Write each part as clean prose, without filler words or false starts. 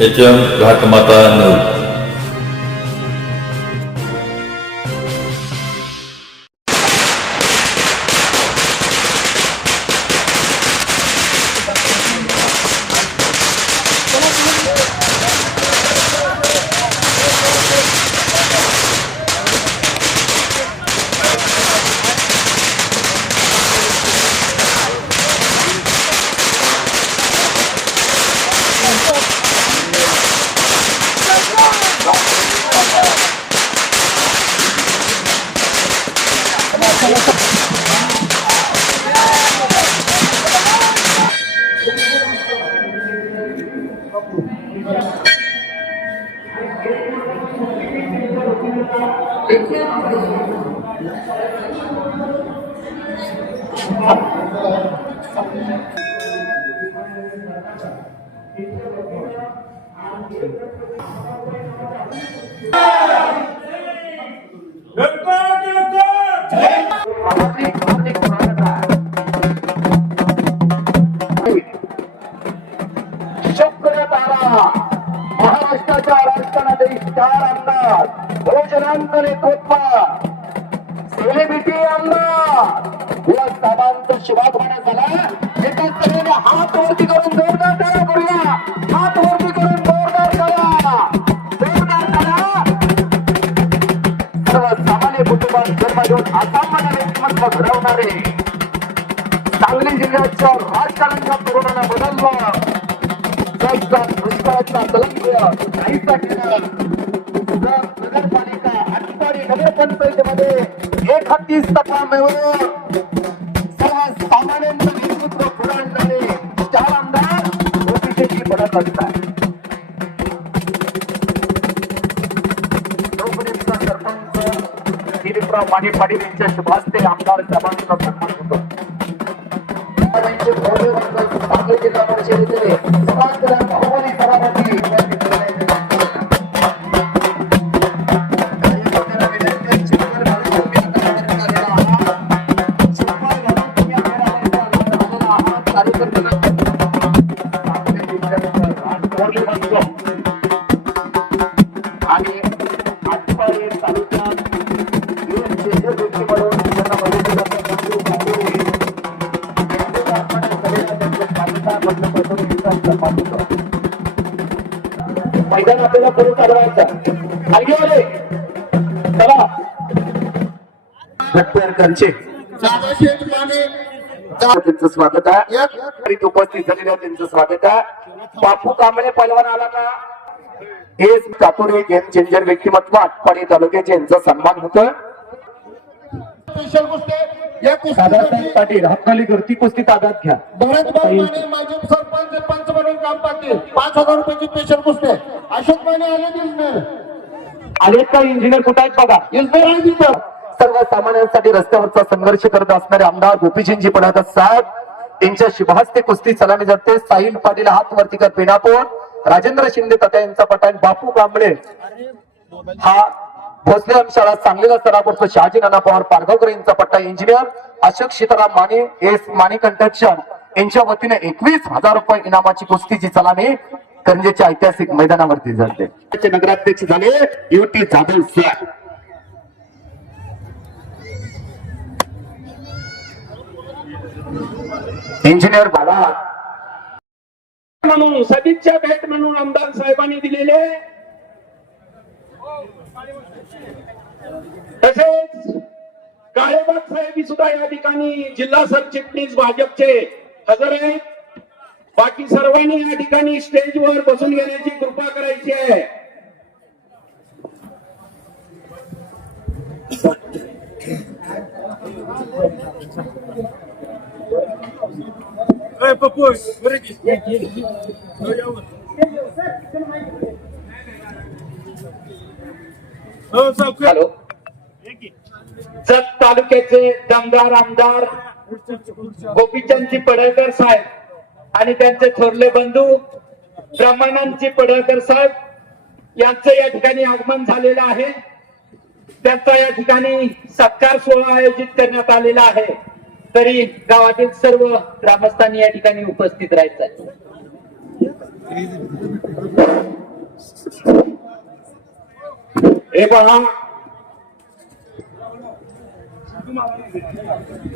HM घाटमाता 9. महाराष्ट्राच्या राजकारणातील चार आमदार भोजनांतर नेतृत्व सेलिब्रिटी आमदार या साहेबांचा शिवागमन झाला. एकाच तऱ्हेने हात वरती करून जोरदार टाळ्या करूया. हात वरती करून जोरदार टाळ्या, जोरदार टाळ्या. सर्वसामान्य कुटुंबात जन्म घेऊन असामान्य व्यक्तिमत्व घडवणारे सांगली जिल्ह्याच्या राजकारणाच्या तरुणांना बदललं. दुष्काळाचा कलंक नाहीसा केला. नगरपालिका आटपाडी नगरपंचायतीमध्ये 31% मिळवून सर्वसामान्यांचं नेतृत्व पुढे चार आमदार ओबीसीची पडत असतात. चौकणीचा सरपंच दिलीपराव माने पाटील यांच्या शुभ हस्ते आमदार साहेबांचा सन्मान होतो. सांगली जिल्हा परिषदेचे समाजकल्याण बहुमनी सभापती आणि आटपाडी तालुक्यात व्यक्ती म्हणून मैदान आपल्याला करून चालवायचं. चला भटपेरकरचे त्यांचं स्वागत आहे. उपस्थित झालेल्या त्यांचं स्वागत आहे. बापू कांबळे पैलवान आला ना, हे चातुर्य गेम चेंजर व्यक्तिमत्व आटपाडी तालुक्याचे यांचा सन्मान होतोय. पाटील हातखाली गर्दी कुस्ती ताब्यात घ्या. माजी सरपंच पंच म्हणून काम पाटील 5,000 रुपयाची स्पेशल कुस्ती. अशोक माने आले का इंजिनियर कुठे आहेत बघा. इंजिनियर सर्वसामान्यांसाठी रस्त्यावरचा संघर्ष करत असणारे आमदार गोपीचंदजी पडळकर साहेब यांच्या शुभहस्ते कुस्ती सलामी जाते. साहिल पाटील हात वरती कर पेनापूर, राजेंद्र शिंदे तथा यांचा पटाण बापू कांबळे हा भोसले शाळा सांगलीला सराव करतो. शहाजी नाना पवार पारगावकर यांचा पट्टा. Engineer Ashok Sitaram Mane S Mane construction यांच्या वतीने 21,000 रुपये इनामाची कुस्तीची सलामी करंजेच्या ऐतिहासिक मैदानावरती जाते. नगराध्यक्ष झाले युटी जाधव सर. इंजिनियर बाबा म्हणून सदिच्छा भेट म्हणून आमदार साहेबांनी दिलेले, तसेच काळेबाग साहेब सुद्धा या ठिकाणी जिल्हा सरचिटणीस भाजपचे हजर आहेत. बाकी सर्वांनी या ठिकाणी स्टेजवर बसून घेण्याची कृपा करायची आहे. हॅलो. जत तालुक्याचे दमदार आमदार गोपीचंदजी पडळकर साहेब आणि त्यांचे थोरले बंधू ब्रह्मानंदजी पडळकर साहेब यांचं या ठिकाणी आगमन झालेलं आहे. त्यांचा या ठिकाणी सत्कार सोहळा आयोजित करण्यात आलेला आहे. तरी गावातील सर्व ग्रामस्थांनी या ठिकाणी उपस्थित राहायचं आहे. हे पहा,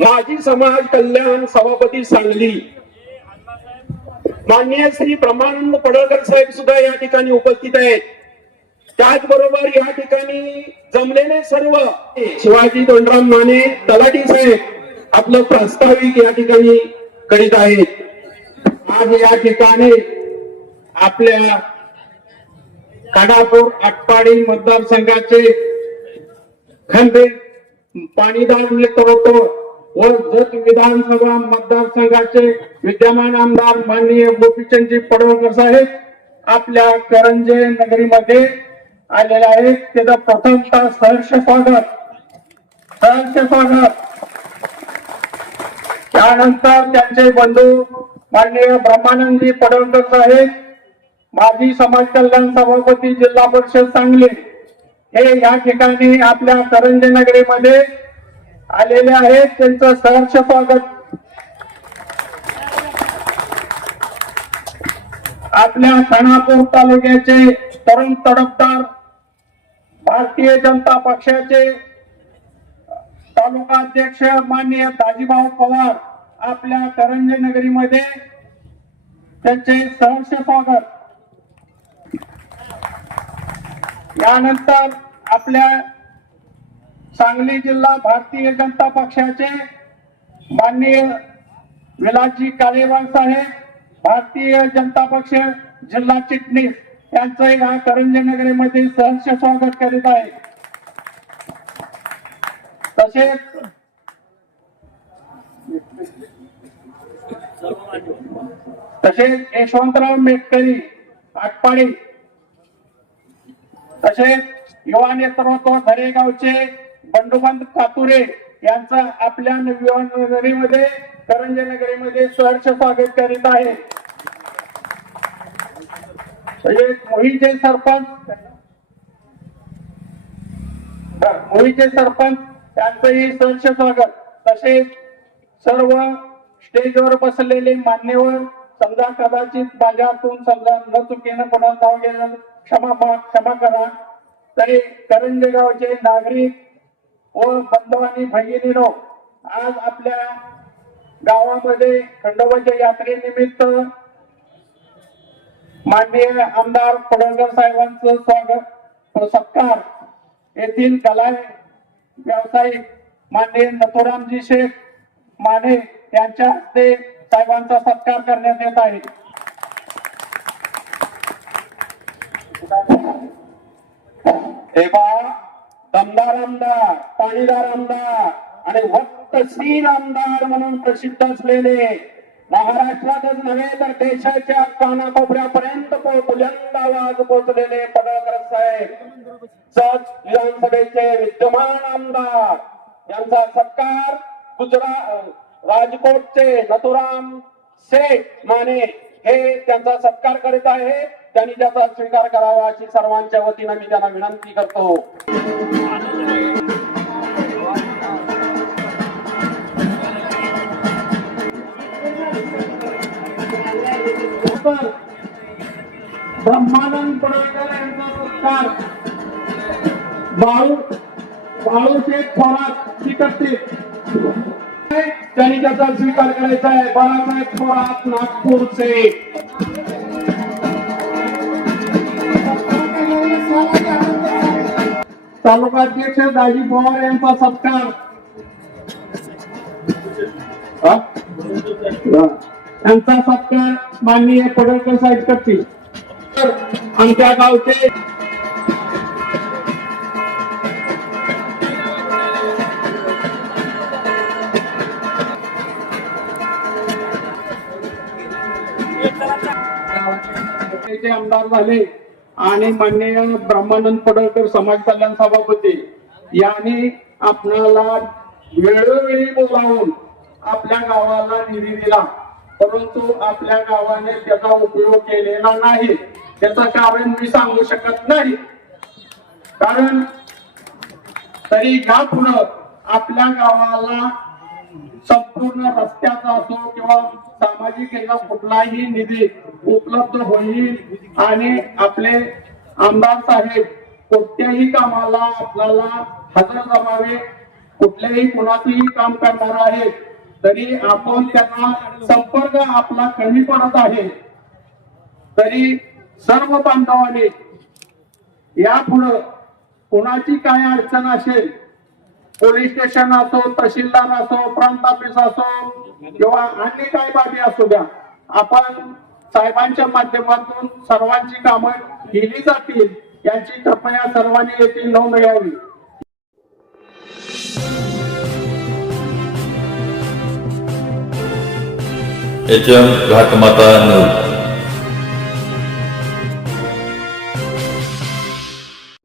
माजी समाज कल्याण सभापती सांगली माननीय श्री ब्रह्मानंद पडळकर साहेब सुद्धा या ठिकाणी उपस्थित आहेत. त्याचबरोबर या ठिकाणी जमलेले सर्व शिवाजी दोंडराम माने तलाठी साहेब आपलं प्रास्ताविक या ठिकाणी करीत आहेत. आज या ठिकाणी आपल्या खानापूर आटपाडी मतदारसंघाचे खंबे पाणीदार नेतृत्व व जत विधानसभा मतदारसंघाचे विद्यमान आमदार माननीय गोपीचंदजी पडळकर साहेब आपल्या करंजे नगरीमध्ये आलेले आहेत. त्याचं प्रथमतः सहर्ष स्वागत. त्यानंतर त्यांचे बंधू माननीय ब्रह्मानंदजी पडळकर साहेब माजी समाज कल्याण सभापती जिल्हा परिषद सांगली हे या ठिकाणी आपल्या करंजे नगरीमध्ये आलेले आहेत. त्यांचं सहर्ष स्वागत. आपल्या खानापूर तालुक्याचे तरुण तडफदार भारतीय जनता पक्षाचे तालुका अध्यक्ष माननीय दाजीभाऊ पवार आपल्या करंजे नगरीमध्ये त्यांचे सहर्ष स्वागत. यानंतर आपल्या सांगली जिल्हा भारतीय जनता पक्षाचे माननीय विलासजी काळेवाल साहेब भारतीय जनता पक्ष जिल्हा चिटणीस यांचं या करंजे नगरीमध्ये सहर्ष स्वागत करीत आहे. तसेच यशवंतराव मेटकरी आटपाडी तसेच युवा नेतृत्व धरेगावचे बंडोबंत कातुरे यांचं आपल्या नगरीमध्ये करंजे नगरीमध्ये सहर्ष स्वागत करीत आहे. मोहीचे सरपंच त्यांचंही सहर्ष स्वागत. तसेच सर्व स्टेजवर बसलेले मान्यवर समजा कदाचित माझ्यातून समजा न चुकीनं कोणाला नाव घेणं क्षमा करा. तरी करंजे गावचे नागरिक व बंधवांनी भगिनीनो आज आपल्या गावामध्ये खंडोबाच्या यात्रेनिमित्त माननीय आमदार पडळकर साहेबांचं स्वागत सत्कार येथील कला व्यावसायिक माननीय नथुरामजी शेख माने यांच्या हस्ते साहेबांचा सत्कार करण्यात येत आहे. दमदार आमदार पाणीदार आमदार आणि वक्तशीर आमदार म्हणून प्रसिद्ध असलेले महाराष्ट्रातच नव्हे तर देशाच्या कानाकोपऱ्यापर्यंत बुलंद आवाज पोहोचलेले पडळकर साहेब विधानसभेचे विद्यमान आमदार यांचा सत्कार गुजरात राजकोटचे नथुराम शेठ माने हे त्यांचा सत्कार करीत आहे. त्यांनी त्याचा स्वीकार करावा अशी सर्वांच्या वतीनं मी त्यांना विनंती करतो. ब्रह्मानंद पडळकर यांचा सत्कार बाळूशेठ थोरात स्वीकारते. त्यांनी त्याचा स्वीकार करायचा आहे. बाळासाहेब थोरात नागपूरचे. तालुका अध्यक्ष दाजी पवार यांचा सत्कार यांचा सत्कार माननीय पडळकर साहेब करतील. आमच्या गावचे आमदार झाले आणि माननीय ब्रह्मानंद पडळकर समाज कल्याण सभापती यांनी आपणाला वेळोवेळी बोलावून आपल्या गावाला निधी दिला, परंतु आपल्या गावाने त्याचा उपयोग केलेला नाही. त्याचं कारण मी सांगू शकत नाही, कारण तरी का पुढं आपल्या गावाला संपूर्ण रस्त्याचा असो किंवा सामाजिक याचा कुठलाही निधी उपलब्ध होईल आणि आपले आमदार साहेब कोणत्याही कामाला आपल्याला हजर जमावे, कुठल्याही कुणाचंही काम करणार आहे तरी आपण त्यांना संपर्क आपला कमी पडत आहे, तरी सर्व बांधवांनी यापुढं कुणाची काय अडचण असेल, पोलीस स्टेशन असो, तहसीलदार असो, प्रांत ऑफिस असो किंवा अन्य काही बाबी असू द्या, आपण साहेबांच्या माध्यमातून सर्वांची कामं केली जातील याची कृपया सर्वांनी येथील नोंद घ्यावी. HM घाटमाता news.